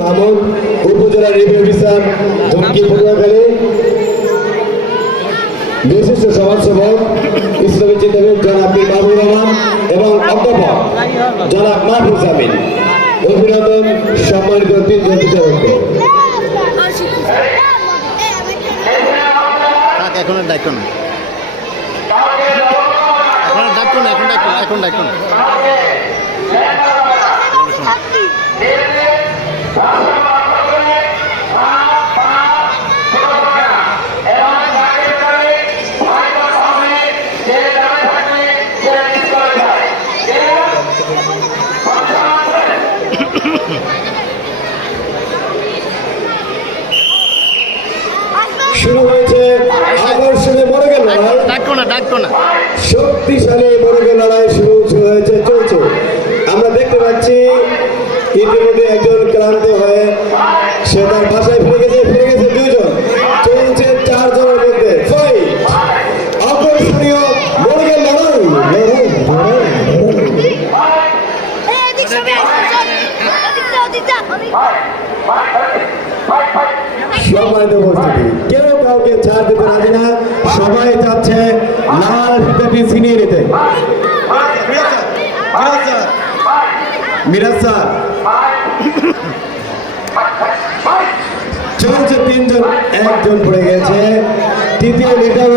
মামুন উপজেলা review officer ধমকি পটুয়াখালী বিশিষ্ট সমাজসেবক ইসলামী চিন্তাবিদ জনাব পীর মাহবুবুর রহমান এবং অধ্যাপক জনাব মাহফুজ আমিন। অভিনন্দন সম্মানিত তিনজন বিচারককে। এখন ডাকো না, এখন ডাকো না। শুরু হয়েছে আকর্ষণীয় মোরগের লড়াই। ডাকো না। শক্তিশালী মোরগের লড়াই শুরু হয়েছে, চলছে। আমরা দেখতে পাচ্ছি ইতিমধ্যে একজন ক্লান্ত হয়ে সে তার বাসায় ফিরে গেছে দুজন। চলছে 4 জনের মধ্যে ফাইট। আকর্ষণীয় মোরগের লড়াই। সম্মানিত উপস্থিতি, কেউ কাউকে ছাড় দিতে রাজি না, সবাই চাচ্ছে লাল ফিতাটি ছিনিয়ে নিতে। মিরাজ স্যার চলছে, 3 জন, 1 জন পড়ে গেছে। তৃতীয় লিডার